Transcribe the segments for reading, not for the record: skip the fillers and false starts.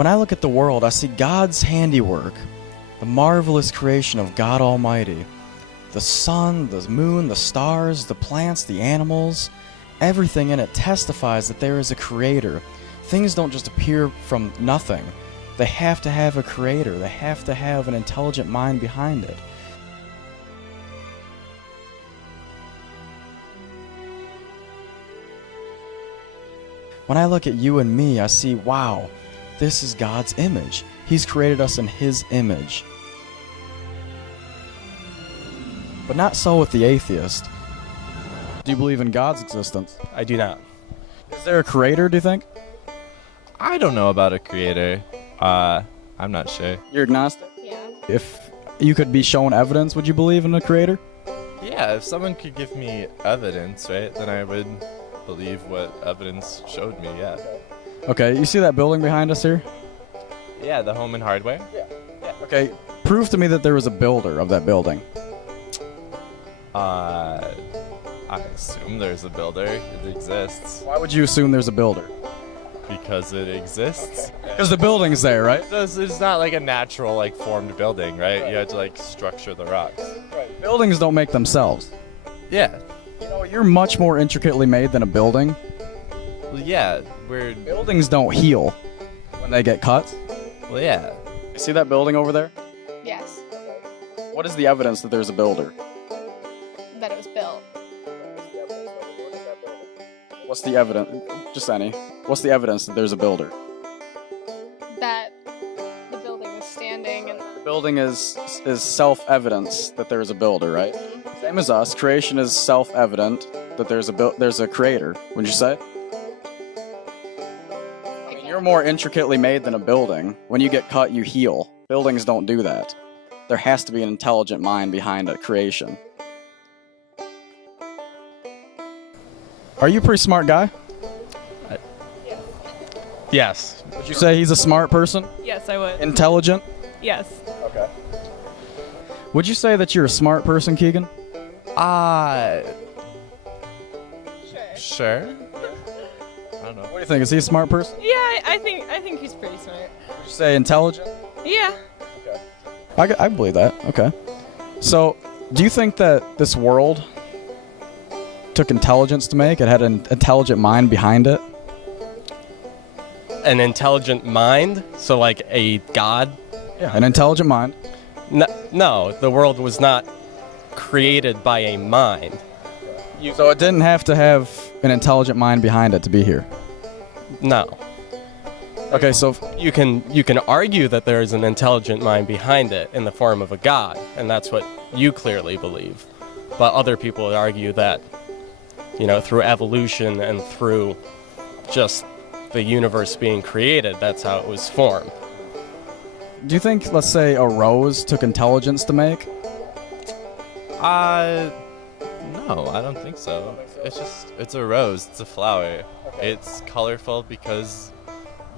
When I look at the world, I see God's handiwork, the marvelous creation of God Almighty. The sun, the moon, the stars, the plants, the animals, everything in it testifies that there is a creator. Things don't just appear from nothing. They have to have a creator. They have to have an intelligent mind behind it. When I look at you and me, I see, wow, this is God's image. He's created us in His image. But not so with the atheist. Do you believe in God's existence? I do not. Is there a creator, do you think? I don't know about a creator. I'm not sure. You're agnostic? Yeah. If you could be shown evidence, would you believe in a creator? Yeah, if someone could give me evidence, right, then I would believe what evidence showed me, yeah. Okay, you see that building behind us here? Yeah, the Home and Hardware? Yeah. Okay, prove to me that there was a builder of that building. I assume there's a builder. It exists. Why would you assume there's a builder? Because it exists. Because the building's there, right? It's not like a natural, like, formed building, right? You had to, like, structure the rocks. Right. Buildings don't make themselves. Yeah. You know, you're much more intricately made than a building. Well, yeah, Buildings don't heal when they get cut. Well, yeah. You see that building over there? Yes. What is the evidence that there's a builder? That it was built. What's the evidence? Just any. What's the evidence that there's a builder? That the building is standing and The building is self-evidence that there's a builder, right? Same as us. Creation is self-evident that there's a creator. Wouldn't you say? I mean, you're more intricately made than a building. When you get cut, you heal. Buildings don't do that. There has to be an intelligent mind behind a creation. Are you a pretty smart guy? Yes. Would you say he's a smart person? Yes, I would. Intelligent? Yes. Okay. Would you say that you're a smart person, Keegan? Sure. I don't know. What do you think? Is he a smart person? Yeah, I think he's pretty smart. Would you say intelligent? Yeah. I believe that. Okay. So, do you think that this world took intelligence to make? It had an intelligent mind behind it? An intelligent mind? So like a god? Yeah. An intelligent mind? No, the world was not created by a mind. So it didn't have to have an intelligent mind behind it to be here? No. Okay, so You can argue that there is an intelligent mind behind it in the form of a god, and that's what you clearly believe. But other people would argue that, through evolution and through just the universe being created, that's how it was formed. do you think, let's say, a rose took intelligence to make? No, I don't think so. It's a rose, it's a flower. It's colorful because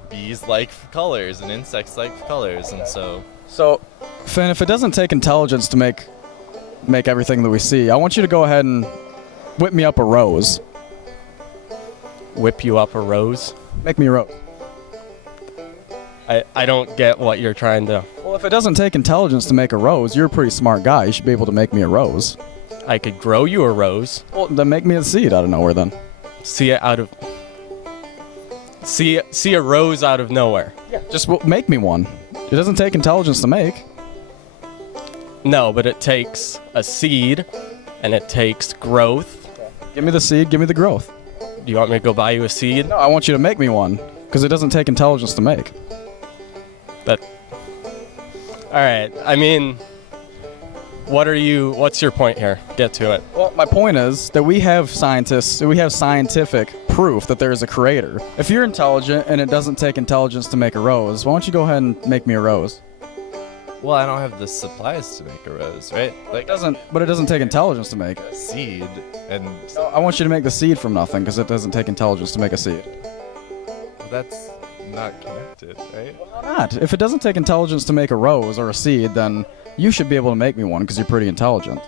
bees like colors and insects like colors, and so... So, Finn, if it doesn't take intelligence to make everything that we see, I want you to go ahead and whip me up a rose. Whip you up a rose? Make me a rose. I don't get what you're trying to... Well, if it doesn't take intelligence to make a rose, you're a pretty smart guy. You should be able to make me a rose. I could grow you a rose. Well, then make me a seed out of nowhere, then. See a rose out of nowhere. Just make me one. It doesn't take intelligence to make. No, but it takes a seed, and it takes growth. Give me the seed, give me the growth. Do you want me to go buy you a seed? No, I want you to make me one, because it doesn't take intelligence to make. Alright, I mean... What's your point here? Get to it. Well, my point is that we have scientific proof that there is a creator. If you're intelligent and it doesn't take intelligence to make a rose, why don't you go ahead and make me a rose? Well, I don't have the supplies to make a rose, right? But it doesn't take intelligence to make it. A seed, and... No, I want you to make the seed from nothing, because it doesn't take intelligence to make a seed. Well, that's not connected, right? Why not? If it doesn't take intelligence to make a rose or a seed, then you should be able to make me one, because you're pretty intelligent.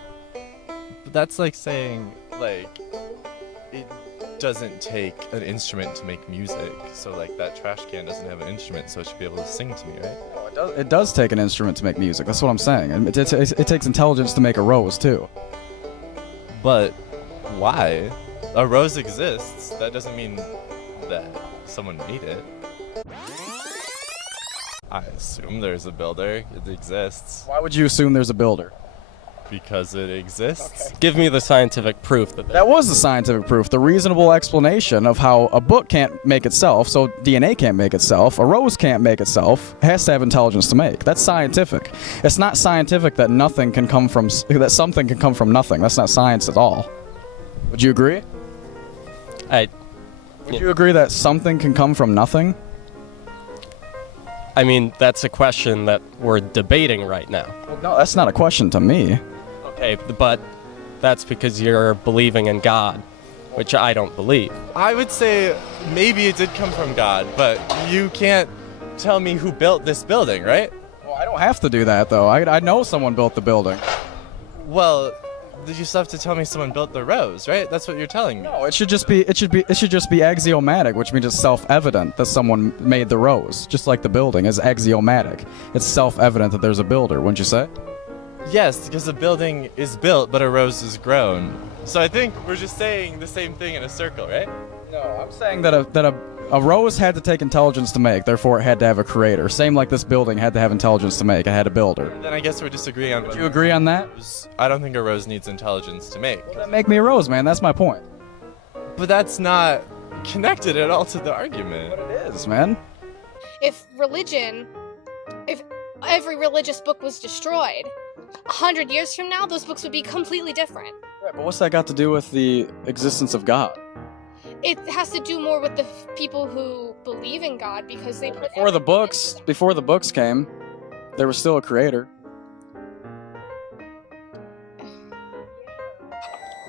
But that's like saying, like, it doesn't take an instrument to make music. So like that trash can doesn't have an instrument, so it should be able to sing to me, right? It does take an instrument to make music. That's what I'm saying. And it takes intelligence to make a rose, too. But why? A rose exists. That doesn't mean that someone made it. I assume there's a builder. It exists Why would you assume there's a builder? because it exists. Give me the scientific proof that That was the scientific proof, the reasonable explanation of how a book can't make itself, so DNA can't make itself, a rose can't make itself, it has to have intelligence to make. That's scientific. It's not scientific that nothing can come from, that something can come from nothing. That's not science at all. Would you agree? Would you agree that something can come from nothing? I mean, that's a question that we're debating right now. Well, no, that's not a question to me. Okay, but that's because you're believing in God, which I don't believe. I would say maybe it did come from God, but you can't tell me who built this building, right? Well, I don't have to do that, though. I know someone built the building. Well, you just have to tell me someone built the rose, right? That's what you're telling me. No, it should just be axiomatic, which means it's self-evident that someone made the rose, just like the building is axiomatic. It's self-evident that there's a builder, wouldn't you say? Yes, because a building is built, but a rose is grown. So I think we're just saying the same thing in a circle, right? No, I'm saying that a rose had to take intelligence to make, therefore it had to have a creator. Same like this building had to have intelligence to make, it had a builder. Then I guess we're disagreeing on. Do you agree on that? I don't think a rose needs intelligence to make. Then make me a rose, man. That's my point. But that's not connected at all to the argument. It is, man. If every religious book was destroyed, 100 years from now, those books would be completely different. Right, but what's that got to do with the existence of God? It has to do more with the people who believe in God because they put Before the books came, there was still a creator.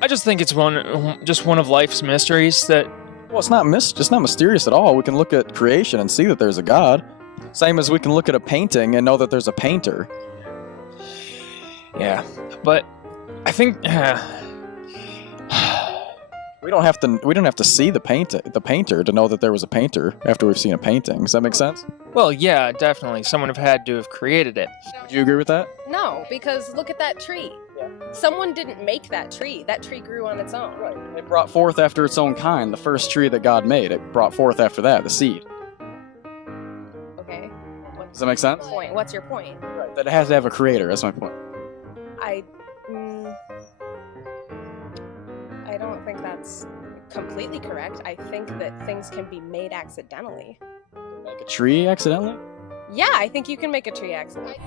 I just think it's one of life's mysteries that. Well, it's not mysterious at all. We can look at creation and see that there's a God. Same as we can look at a painting and know that there's a painter. Yeah, but I think. We don't have to see the painter to know that there was a painter after we've seen a painting. Does that make sense? Well, yeah, definitely. Someone have had to have created it. Would you agree with that? No, because look at that tree. Yeah. Someone didn't make that tree. That tree grew on its own. Right. It brought forth after its own kind. The first tree that God made, it brought forth after that, the seed. Okay. Does that make sense? What's your point? Right. That it has to have a creator. That's my point. I don't think that's completely correct. I think that things can be made accidentally. Make a tree accidentally? Yeah, I think you can make a tree accidentally.